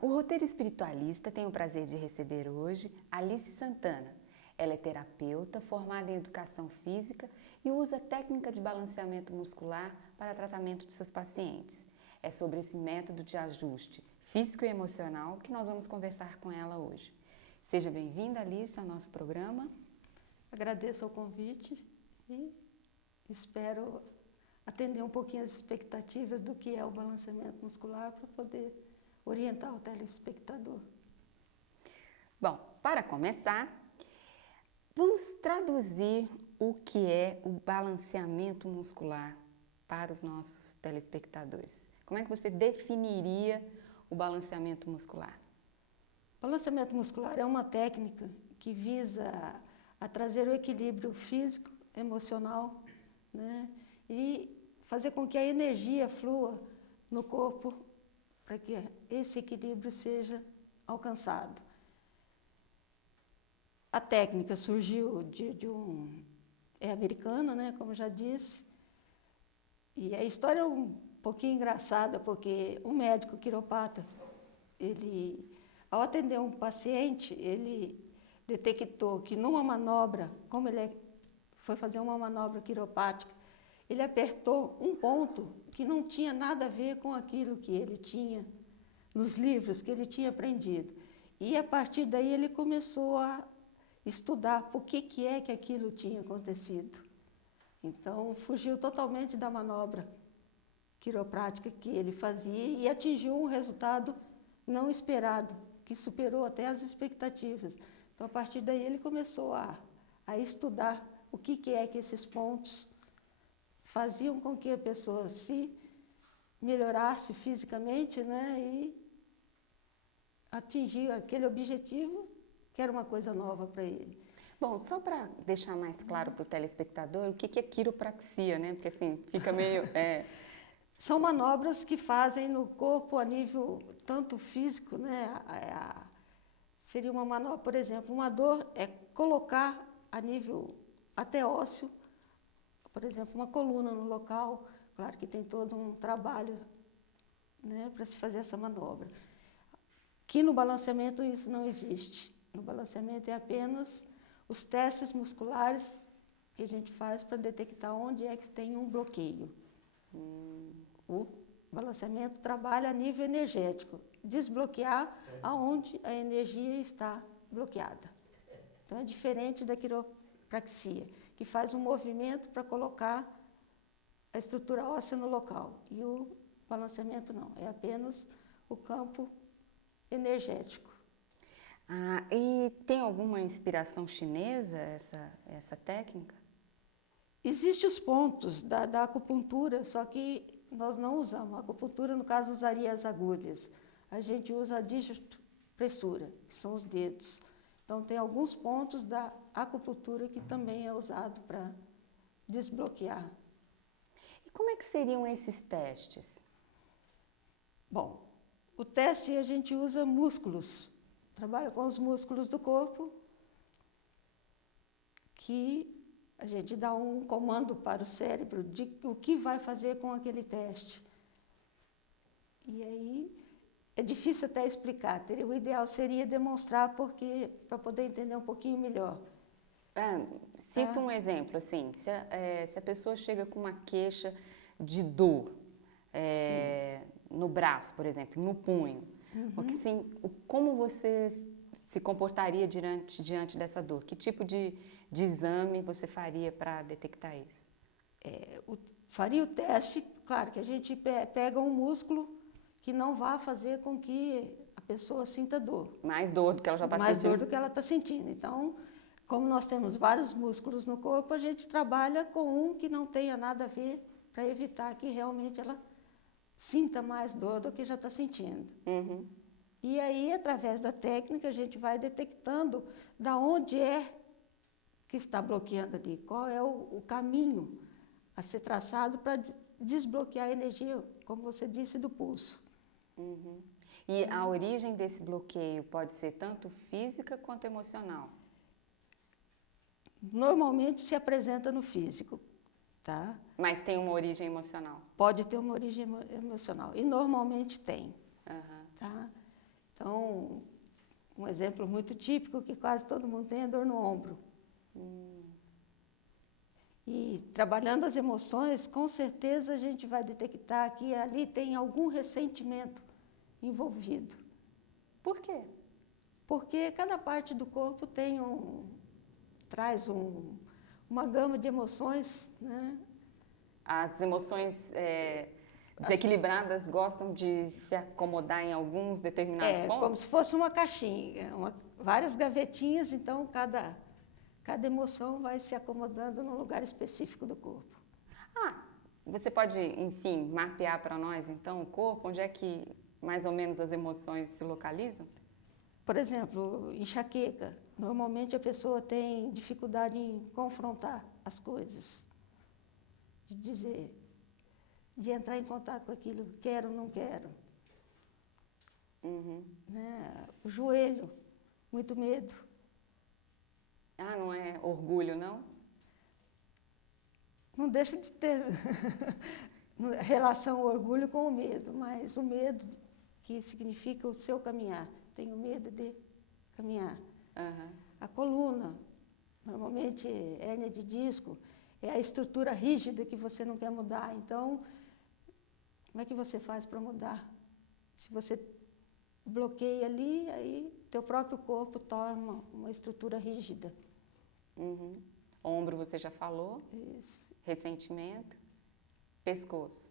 o roteiro espiritualista tem o prazer de receber hoje Alice Santana. Ela é terapeuta, formada em educação física e usa a técnica de balanceamento muscular para tratamento de seus pacientes. É sobre esse método de ajuste físico e emocional que nós vamos conversar com ela hoje. Seja bem-vinda, Alice, ao nosso programa. Agradeço o convite e espero atender um pouquinho as expectativas do que é o balanceamento muscular para poder orientar o telespectador. Bom, para começar, vamos traduzir o que é o balanceamento muscular para os nossos telespectadores. Como é que você definiria o balanceamento muscular? Balanceamento muscular é uma técnica que visa a trazer o equilíbrio físico, emocional, né? E fazer com que a energia flua no corpo para que esse equilíbrio seja alcançado. A técnica surgiu é americana, né, como já disse, e a história é um pouquinho engraçada, porque um médico quiropata, ao atender um paciente, ele detectou que numa manobra, como foi fazer uma manobra quiropática, ele apertou um ponto que não tinha nada a ver com aquilo que ele tinha nos livros que ele tinha aprendido. E a partir daí ele começou a estudar por que é que aquilo tinha acontecido. Então fugiu totalmente da manobra quiroprática que ele fazia e atingiu um resultado não esperado, que superou até as expectativas. Então a partir daí ele começou a estudar o que é que esses pontos faziam com que a pessoa se melhorasse fisicamente, né, e atingir aquele objetivo que era uma coisa nova para ele. Bom, só para deixar mais claro para o telespectador, o que é quiropraxia, né? Porque assim, fica meio... São manobras que fazem no corpo a nível tanto físico, né? Seria uma manobra, por exemplo, uma dor é colocar a nível até ósseo, por exemplo, uma coluna no local. Claro que tem todo um trabalho, né, para se fazer essa manobra. Que no balanceamento isso não existe. No balanceamento é apenas os testes musculares que a gente faz para detectar onde é que tem um bloqueio. O balanceamento trabalha a nível energético, desbloquear aonde a energia está bloqueada. Então é diferente da quiropraxia, que faz um movimento para colocar a estrutura óssea no local. E o balanceamento não, é apenas o campo energético. Ah, e tem alguma inspiração chinesa essa técnica? Existem os pontos da acupuntura, só que nós não usamos. A acupuntura, no caso, usaria as agulhas. A gente usa a digitopressura, que são os dedos. Então, tem alguns pontos da acupuntura que também é usado para desbloquear. E como é que seriam esses testes? Bom, o teste a gente usa músculos. Trabalha com os músculos do corpo, que a gente dá um comando para o cérebro de o que vai fazer com aquele teste. E aí é difícil até explicar. O ideal seria demonstrar para poder entender um pouquinho melhor. Cita um exemplo, assim, se a pessoa chega com uma queixa de dor no braço, por exemplo, no punho, assim, como você se comportaria diante dessa dor? Que tipo de exame você faria para detectar isso? Faria o teste, claro que a gente pega um músculo que não vá fazer com que a pessoa sinta dor. Mais dor do que ela já está sentindo. Mais dor do que ela está sentindo. Então, como nós temos vários músculos no corpo, a gente trabalha com um que não tenha nada a ver para evitar que realmente ela sinta mais dor do que já está sentindo. E aí, através da técnica, a gente vai detectando da onde é que está bloqueando ali, qual é o caminho a ser traçado para desbloquear a energia, como você disse, do pulso. E a origem desse bloqueio pode ser tanto física quanto emocional? Normalmente se apresenta no físico, tá? Mas tem uma origem emocional? Pode ter uma origem emocional, e normalmente tem. Tá? Então, um exemplo muito típico que quase todo mundo tem é dor no ombro. E trabalhando as emoções, com certeza a gente vai detectar que ali tem algum ressentimento envolvido. Por quê? Porque cada parte do corpo traz uma gama de emoções, né? As emoções desequilibradas gostam de se acomodar em alguns determinados pontos? Como se fosse uma caixinha, várias gavetinhas, então cada emoção vai se acomodando num lugar específico do corpo. Você pode, enfim, mapear para nós, então, o corpo? Onde é que, mais ou menos, as emoções se localizam? Por exemplo, enxaqueca. Normalmente a pessoa tem dificuldade em confrontar as coisas, de entrar em contato com aquilo, quero ou não quero. Né? O joelho, muito medo. Não é orgulho, não? Não deixa de ter relação ao orgulho com o medo, mas o medo que significa o seu caminhar. Tenho medo de caminhar. A coluna, normalmente hérnia de disco, é a estrutura rígida que você não quer mudar. Então, como é que você faz para mudar? Se você bloqueia ali, aí teu próprio corpo torna uma estrutura rígida. Ombro você já falou. Isso. Ressentimento. Pescoço.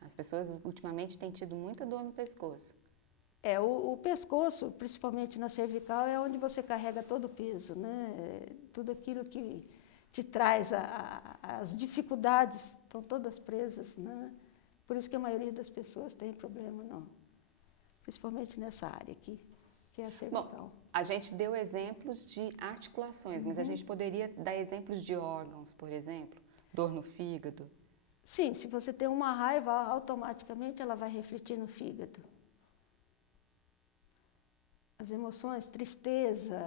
As pessoas ultimamente têm tido muita dor no pescoço. O pescoço, principalmente na cervical, é onde você carrega todo o peso, né? Tudo aquilo que te traz as dificuldades, estão todas presas, né? Por isso que a maioria das pessoas tem problema, não. Principalmente nessa área aqui, que é a cervical. Bom, a gente deu exemplos de articulações, mas a gente poderia dar exemplos de órgãos, por exemplo? Dor no fígado. Sim, se você tem uma raiva, automaticamente ela vai refletir no fígado. As emoções, tristeza,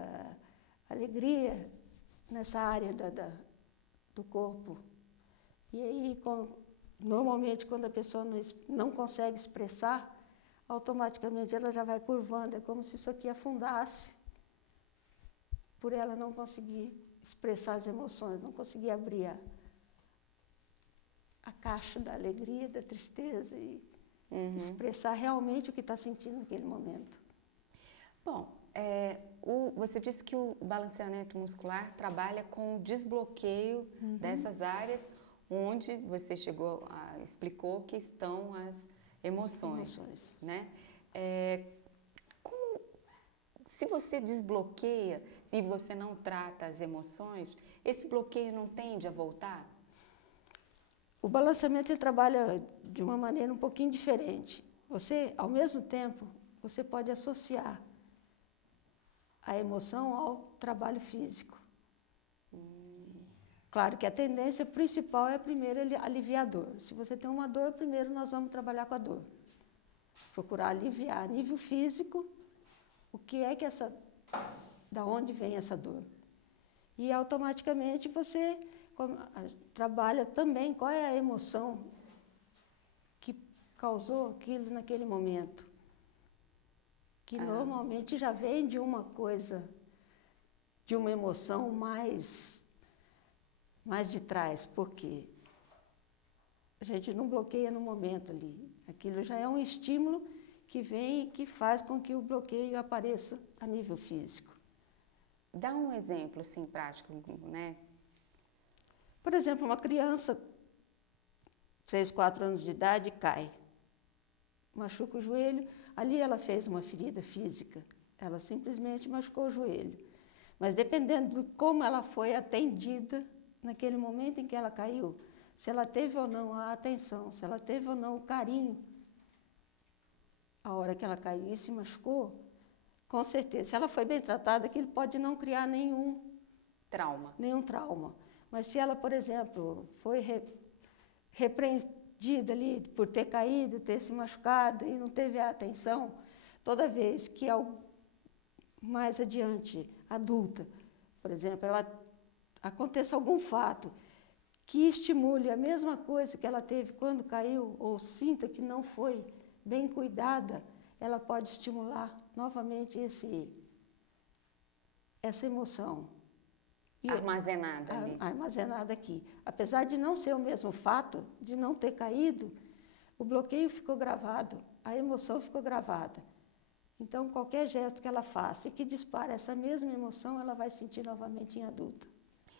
alegria, nessa área do corpo. E aí, normalmente, quando a pessoa não consegue expressar, automaticamente ela já vai curvando. É como se isso aqui afundasse, por ela não conseguir expressar as emoções, não conseguir abrir a caixa da alegria, da tristeza e expressar realmente o que está sentindo naquele momento. Bom, você disse que o balanceamento muscular trabalha com o desbloqueio dessas áreas onde você explicou que estão as emoções. Né? Se você desbloqueia, se você não trata as emoções, esse bloqueio não tende a voltar? O balanceamento ele trabalha de uma maneira um pouquinho diferente. Você, ao mesmo tempo, você pode associar a emoção ao trabalho físico. Claro que a tendência principal é primeiro aliviar a dor. Se você tem uma dor, primeiro nós vamos trabalhar com a dor. Procurar aliviar a nível físico o que é que da onde vem essa dor. E automaticamente você trabalha também qual é a emoção que causou aquilo naquele momento. Que normalmente já vem de uma coisa, de uma emoção mais de trás, porque a gente não bloqueia no momento ali. Aquilo já é um estímulo que vem e que faz com que o bloqueio apareça a nível físico. Dá um exemplo, assim, prático, né? Por exemplo, uma criança, 3, 4 anos de idade, cai, machuca o joelho, ali ela fez uma ferida física, ela simplesmente machucou o joelho. Mas dependendo de como ela foi atendida naquele momento em que ela caiu, se ela teve ou não a atenção, se ela teve ou não o carinho, a hora que ela caiu e se machucou, com certeza, se ela foi bem tratada, aquilo pode não criar nenhum trauma. Mas se ela, por exemplo, foi repreendida ali por ter caído, ter se machucado e não teve a atenção, toda vez que mais adiante, adulta, por exemplo, aconteça algum fato que estimule a mesma coisa que ela teve quando caiu, ou sinta que não foi bem cuidada, ela pode estimular novamente essa emoção. Armazenada ali. Armazenada aqui. Apesar de não ser o mesmo fato, de não ter caído, o bloqueio ficou gravado, a emoção ficou gravada. Então, qualquer gesto que ela faça e que dispare essa mesma emoção, ela vai sentir novamente em adulta.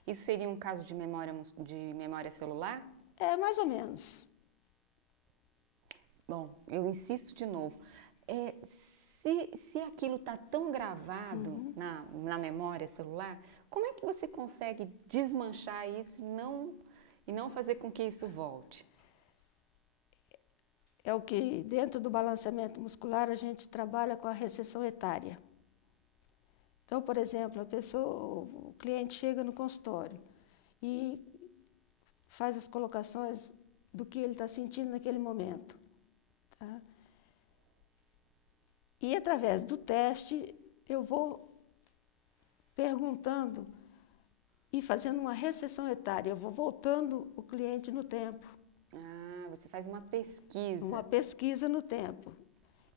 Isso seria um caso de memória celular? É, mais ou menos. Bom, eu insisto de novo. Se aquilo está tão gravado na memória celular, como é que você consegue desmanchar isso e não fazer com que isso volte? É o que, dentro do balanceamento muscular, a gente trabalha com a recessão etária. Então, por exemplo, o cliente chega no consultório e faz as colocações do que ele está sentindo naquele momento. Tá? E, através do teste, eu vou perguntando e fazendo uma recessão etária. Eu vou voltando o cliente no tempo. Ah, você faz uma pesquisa. Uma pesquisa no tempo.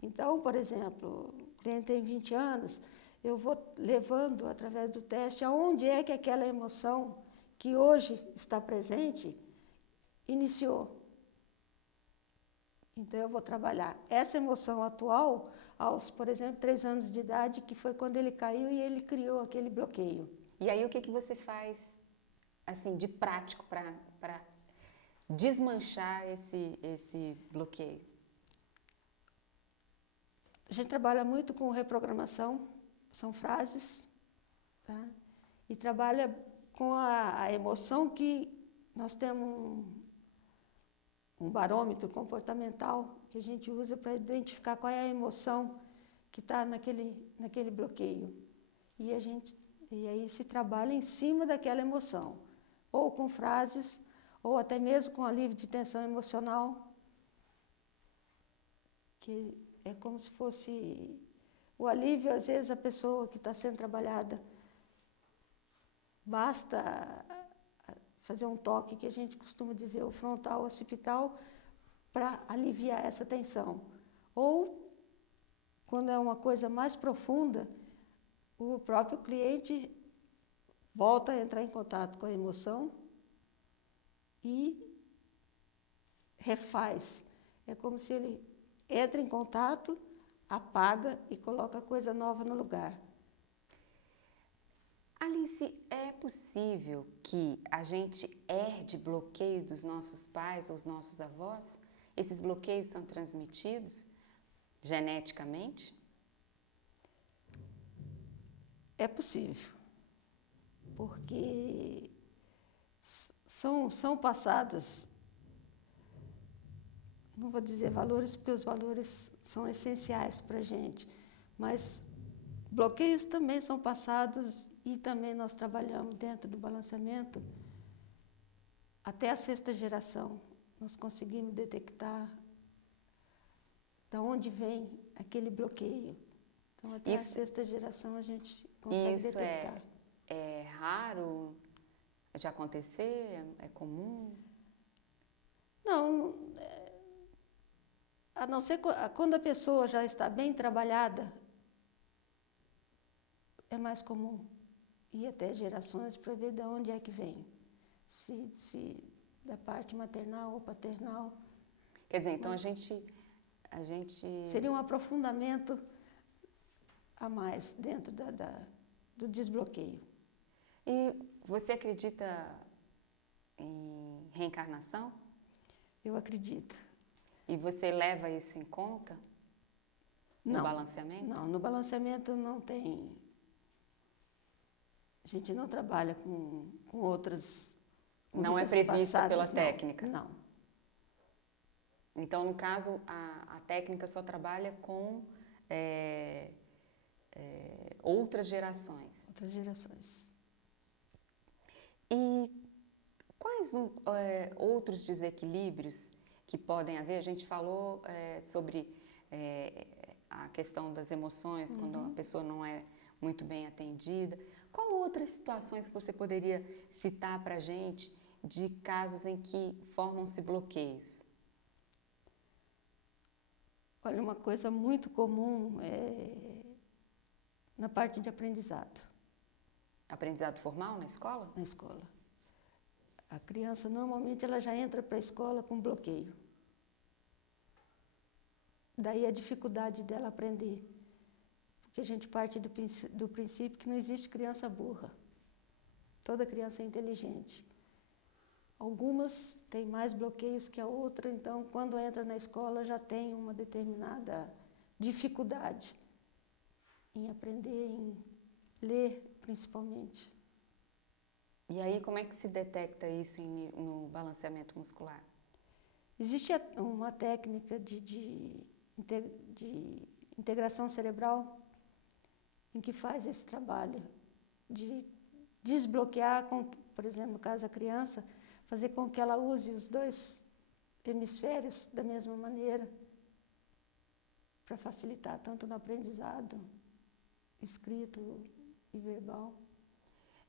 Então, por exemplo, o cliente tem 20 anos, eu vou levando, através do teste, aonde é que aquela emoção que hoje está presente iniciou. Então, eu vou trabalhar essa emoção atual aos, por exemplo, 3 anos de idade, que foi quando ele caiu e ele criou aquele bloqueio. E aí, o que você faz, assim, de prático para desmanchar esse bloqueio? A gente trabalha muito com reprogramação, são frases, tá? E trabalha com a emoção que nós temos um barômetro comportamental que a gente usa para identificar qual é a emoção que está naquele bloqueio. E aí se trabalha em cima daquela emoção, ou com frases, ou até mesmo com alívio de tensão emocional, que é como se fosse o alívio. Às vezes a pessoa que está sendo trabalhada, basta fazer um toque, que a gente costuma dizer o frontal occipital, para aliviar essa tensão. Ou, quando é uma coisa mais profunda, o próprio cliente volta a entrar em contato com a emoção e refaz. É como se ele entra em contato, apaga e coloca coisa nova no lugar. Alice, é possível que a gente herde bloqueios dos nossos pais ou dos nossos avós? Esses bloqueios são transmitidos geneticamente? É possível, porque são passados, não vou dizer valores, porque os valores são essenciais para a gente, mas bloqueios também são passados e também nós trabalhamos dentro do balanceamento até a 6ª geração. Nós conseguimos detectar de onde vem aquele bloqueio. Então, até a 6ª geração a gente consegue detectar. É raro de acontecer? É comum? Não, a não ser quando a pessoa já está bem trabalhada, é mais comum ir até gerações para ver de onde é que vem. Se da parte maternal ou paternal. Quer dizer, então a gente... Seria um aprofundamento a mais dentro do desbloqueio. E você acredita em reencarnação? Eu acredito. E você leva isso em conta no balanceamento? Não, no balanceamento não tem. A gente não trabalha com outras. Não é prevista pela técnica? Não. Então, no caso, a técnica só trabalha com outras gerações. Outras gerações. E quais outros desequilíbrios que podem haver? A gente falou sobre a questão das emoções, quando a pessoa não é muito bem atendida. Qual outras situações que você poderia citar para a gente de casos em que formam-se bloqueios? Olha, uma coisa muito comum é na parte de aprendizado, Aprendizado formal na escola? na escola. A criança, normalmente, ela já entra para a escola com bloqueio. Daí a dificuldade dela aprender. Porque a gente parte do princípio que não existe criança burra. Toda criança é inteligente. Algumas têm mais bloqueios que a outra, então, quando entra na escola, já tem uma determinada dificuldade em aprender, em ler, principalmente. E aí, como é que se detecta isso no balanceamento muscular? Existe uma técnica de integração cerebral em que faz esse trabalho de desbloquear, por exemplo, no caso da criança, fazer com que ela use os dois hemisférios da mesma maneira para facilitar tanto no aprendizado escrito e verbal.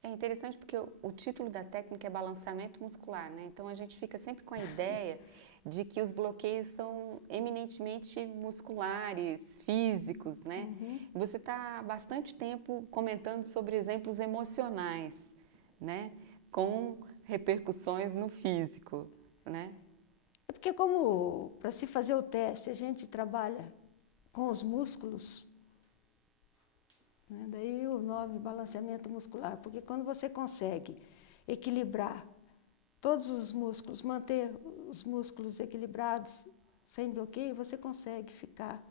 É interessante porque o título da técnica é balanceamento muscular, né? Então a gente fica sempre com a ideia de que os bloqueios são eminentemente musculares, físicos, né? Uhum. Você está há bastante tempo comentando sobre exemplos emocionais, né? Com repercussões no físico, né? É porque como para se fazer o teste a gente trabalha com os músculos, né? Daí o nome balanceamento muscular, porque quando você consegue equilibrar todos os músculos, manter os músculos equilibrados, sem bloqueio, você consegue ficar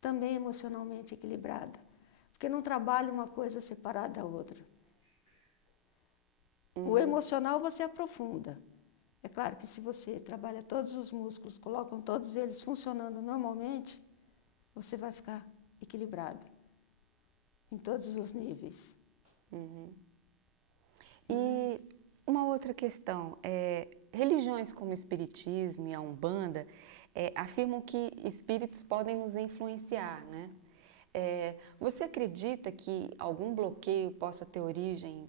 também emocionalmente equilibrada. Porque não trabalha uma coisa separada da outra. O emocional você aprofunda. É claro que se você trabalha todos os músculos, colocam todos eles funcionando normalmente, você vai ficar equilibrada em todos os níveis. Uhum. E uma outra questão, religiões como o Espiritismo e a Umbanda afirmam que espíritos podem nos influenciar, né? Você acredita que algum bloqueio possa ter origem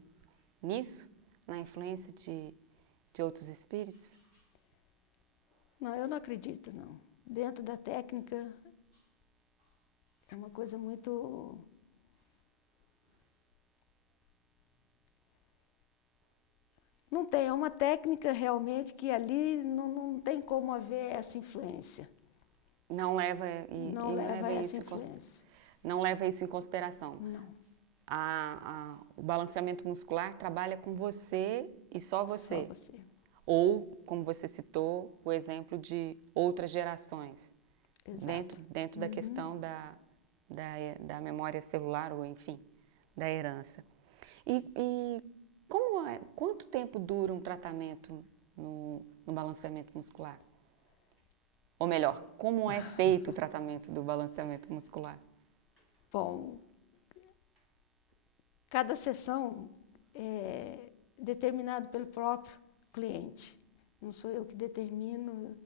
nisso, na influência de outros espíritos? Não, eu não acredito, não. Dentro da técnica, é uma coisa muito... Não tem, é uma técnica realmente que ali não tem como haver essa influência. Não leva, Não leva essa influência. Não leva isso em consideração? Não. O balanceamento muscular trabalha com você e só você? Só você. Ou, como você citou, o exemplo de outras gerações, Exato. dentro da questão da memória celular, ou enfim, da herança. E quanto tempo dura um tratamento no balanceamento muscular? Ou melhor, como é feito o tratamento do balanceamento muscular? Bom, cada sessão é determinada pelo próprio cliente. Não sou eu que determino.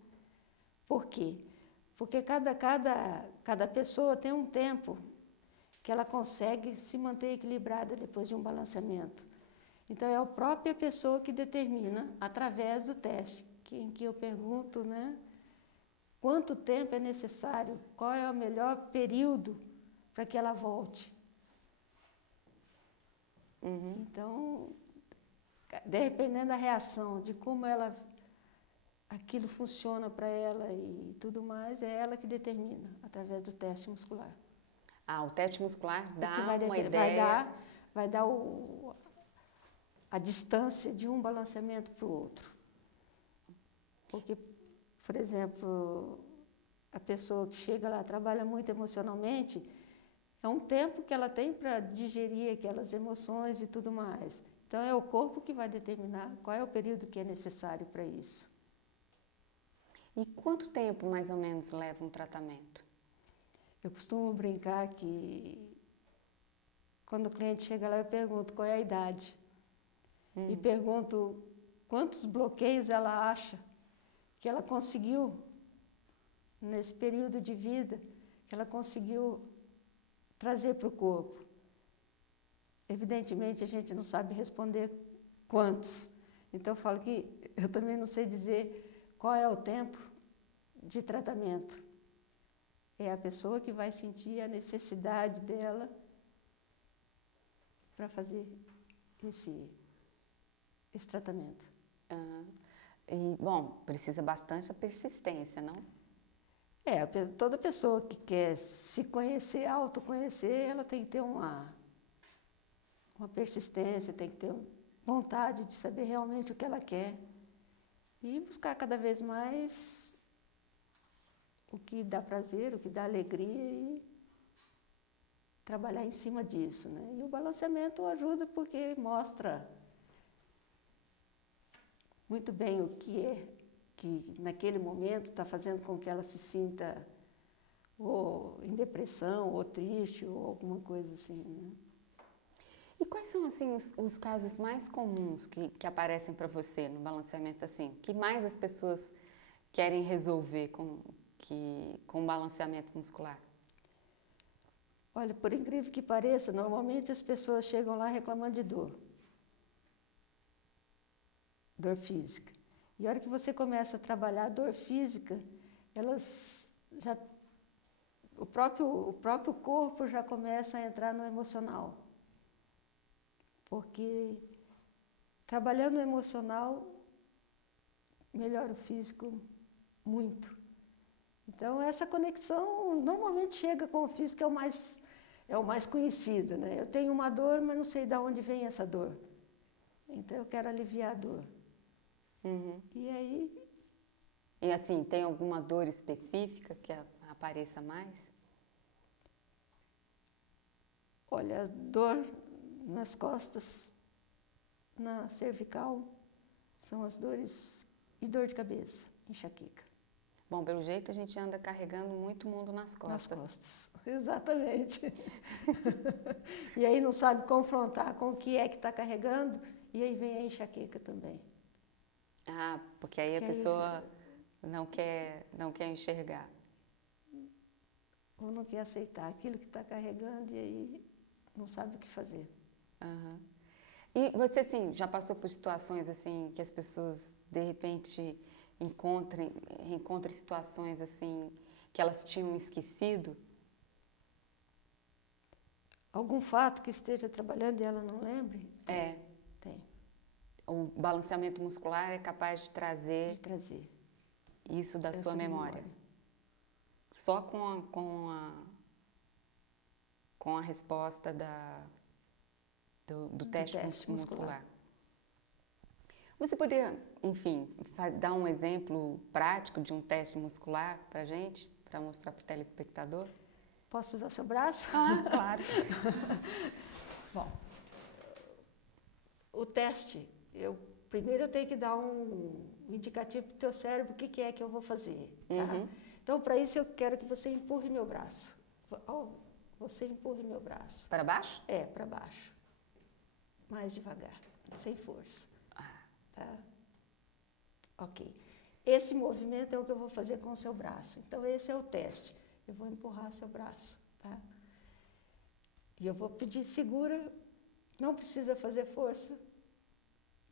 Por quê? Porque cada pessoa tem um tempo que ela consegue se manter equilibrada depois de um balanceamento. Então, é a própria pessoa que determina, através do teste, em que eu pergunto, né, quanto tempo é necessário, qual é o melhor período para que ela volte. Uhum. Então, dependendo da reação, de como aquilo funciona para ela e tudo mais, é ela que determina, através do teste muscular. O teste muscular dá uma Vai ideia... dar a distância de um balanceamento para o outro. Porque, por exemplo, a pessoa que chega lá, trabalha muito emocionalmente, é um tempo que ela tem para digerir aquelas emoções e tudo mais. Então, é o corpo que vai determinar qual é o período que é necessário para isso. E quanto tempo, mais ou menos, leva um tratamento? Eu costumo brincar que, quando o cliente chega lá, eu pergunto qual é a idade. E pergunto quantos bloqueios ela acha que ela conseguiu, nesse período de vida, que ela conseguiu trazer para o corpo. Evidentemente, a gente não sabe responder quantos. Então, eu falo que eu também não sei dizer qual é o tempo de tratamento. é a pessoa que vai sentir a necessidade dela para fazer esse tratamento. Ah, e, bom, precisa bastante a persistência, não? Toda pessoa que quer se conhecer, autoconhecer, ela tem que ter uma persistência, tem que ter vontade de saber realmente o que ela quer e buscar cada vez mais o que dá prazer, o que dá alegria e trabalhar em cima disso, né? E o balanceamento ajuda porque mostra muito bem o que é que naquele momento está fazendo com que ela se sinta ou em depressão, ou triste, ou alguma coisa assim, né? E quais são, assim, os casos mais comuns que aparecem para você no balanceamento, assim? Que mais as pessoas querem resolver com o balanceamento muscular? Olha, por incrível que pareça, normalmente as pessoas chegam lá reclamando de dor física. E a hora que você começa a trabalhar a dor física, elas já o próprio corpo já começa a entrar no emocional. Porque trabalhando o emocional melhora o físico muito. Então essa conexão normalmente chega com o físico, que é o mais conhecido, né? Eu tenho uma dor, mas não sei de onde vem essa dor. Então eu quero aliviar a dor. Uhum. E aí, E assim, tem alguma dor específica que apareça mais? olha, dor nas costas, na cervical, são as dores, e dor de cabeça, enxaqueca. Bom, pelo jeito a gente anda carregando muito mundo nas Nas costas. costas, exatamente. E aí não sabe confrontar com o que é que está carregando, e aí vem a enxaqueca também. Ah, porque aí a Que pessoa não quer enxergar. Ou não quer aceitar aquilo que está carregando, e aí não sabe o que fazer. Aham. E você, assim, já passou por situações, assim, que as pessoas, de repente, reencontrem situações, assim, que elas tinham esquecido? Algum fato que esteja trabalhando e ela não lembre? É. Tem, O balanceamento muscular é capaz de trazer de trazer isso da essa sua memória. Só com a resposta do teste muscular. Você poderia, enfim, dar um exemplo prático de um teste muscular para a gente, para mostrar para o telespectador? Posso usar seu braço? Ah, claro. Bom, o teste, primeiro eu tenho que dar um indicativo para o teu cérebro o que é que eu vou fazer, tá? Uhum. Então, para isso eu quero que você empurre meu braço. Você empurre meu braço. Para baixo? Para baixo. Mais devagar, sem força. Tá? Ok. Esse movimento é o que eu vou fazer com o seu braço. Então, esse é o teste. Eu vou empurrar seu braço, tá? E eu vou pedir segura, não precisa fazer força.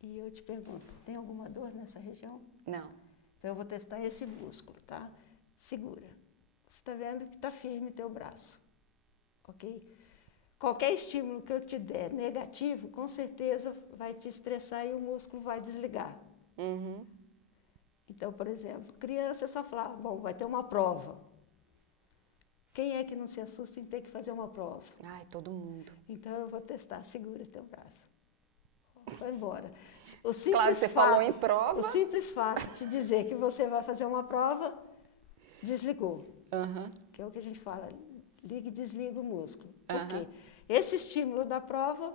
E eu te pergunto, tem alguma dor nessa região? Não. Então eu vou testar esse músculo, tá? Segura. Você está vendo que está firme teu braço, ok? Qualquer estímulo que eu te der negativo, com certeza vai te estressar e o músculo vai desligar. Uhum. Então, por exemplo, criança só fala, bom, vai ter uma prova. Quem é que não se assusta em ter que fazer uma prova? Ai, todo mundo. Então eu vou testar, segura teu braço. Vai embora. Claro, você falou em prova. O simples fato de dizer que você vai fazer uma prova, desligou. Uhum. Que é o que a gente fala, liga e desliga o músculo. Uhum. Porque esse estímulo da prova,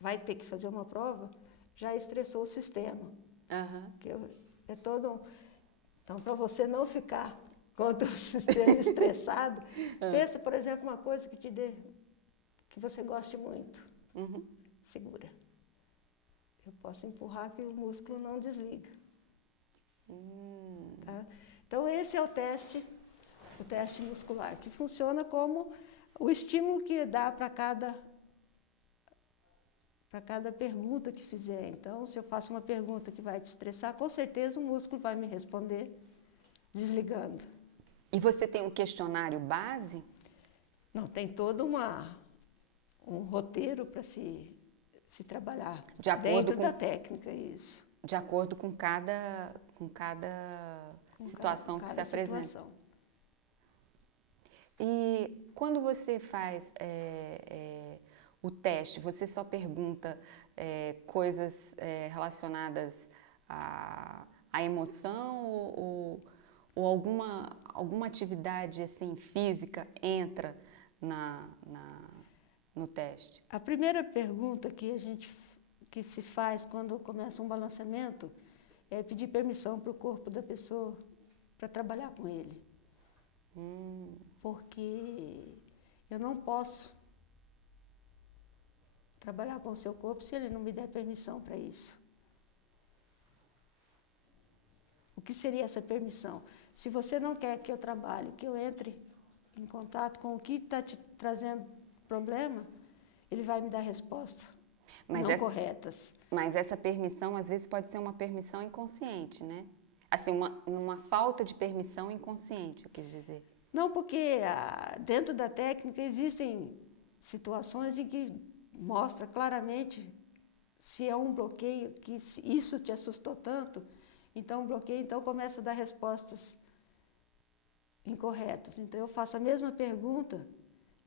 vai ter que fazer uma prova, já estressou o sistema. Uhum. Que é todo Então, para você não ficar com o sistema estressado, pensa, por exemplo, uma coisa que você goste muito. Uhum. Segura. Eu posso empurrar que o músculo não desliga. Tá? Então, esse é o teste muscular, que funciona como o estímulo que dá para cada pergunta que fizer. Então, se eu faço uma pergunta que vai te estressar, com certeza o músculo vai me responder desligando. E você tem um questionário base? Não, tem todo um roteiro para se trabalhar De acordo dentro com- da técnica, isso. De acordo com cada situação que se Cada apresenta. situação. E quando você faz o teste, você só pergunta coisas relacionadas à emoção ou alguma atividade assim, física entra no teste? A primeira pergunta que se faz quando começa um balanceamento é pedir permissão para o corpo da pessoa para trabalhar com ele. Porque eu não posso trabalhar com o seu corpo se ele não me der permissão para isso. O que seria essa permissão? Se você não quer que eu trabalhe, que eu entre em contato com o que está te trazendo problema, ele vai me dar respostas não corretas. Mas essa permissão, às vezes, pode ser uma permissão inconsciente, né? Assim, uma falta de permissão inconsciente, eu quis dizer. Não, porque dentro da técnica existem situações em que mostra claramente se é um bloqueio, que isso te assustou tanto, então o bloqueio começa a dar respostas incorretas. Então eu faço a mesma pergunta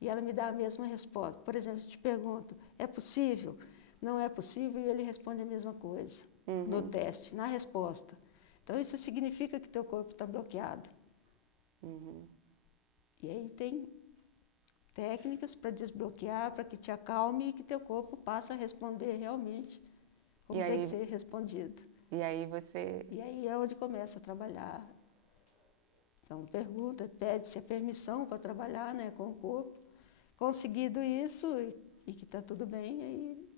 e ela me dá a mesma resposta. Por exemplo, eu te pergunto, é possível? Não é possível, e ele responde a mesma coisa no teste, na resposta. Então isso significa que teu corpo está bloqueado. E aí tem técnicas para desbloquear, para que te acalme e que teu corpo passe a responder realmente como tem que ser respondido. E aí E aí é onde começa a trabalhar. Então pergunta, pede-se a permissão para trabalhar, né, com o corpo. Conseguido isso e que está tudo bem, aí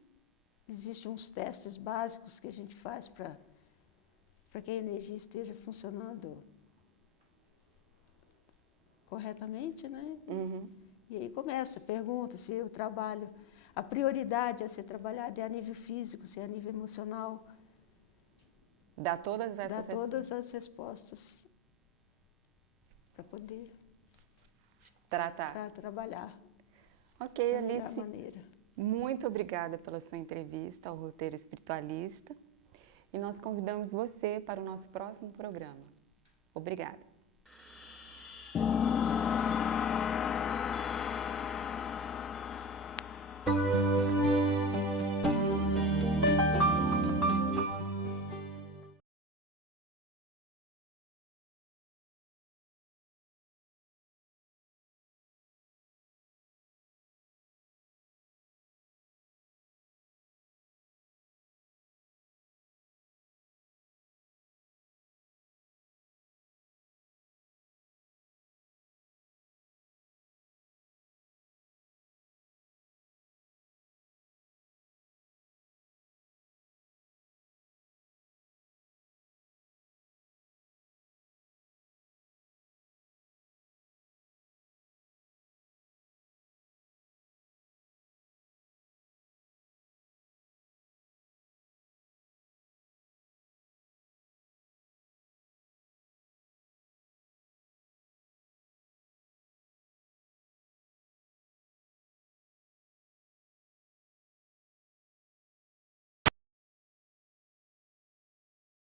existem uns testes básicos que a gente faz para que a energia esteja funcionando corretamente, né? E aí começa, pergunta se o trabalho, a prioridade a ser trabalhada é a nível físico, se é a nível emocional. Dá todas essas todas as respostas para poder trabalhar. Ok, da melhor Alice, maneira. muito obrigada pela sua entrevista ao Roteiro Espiritualista e nós convidamos você para o nosso próximo programa. Obrigada.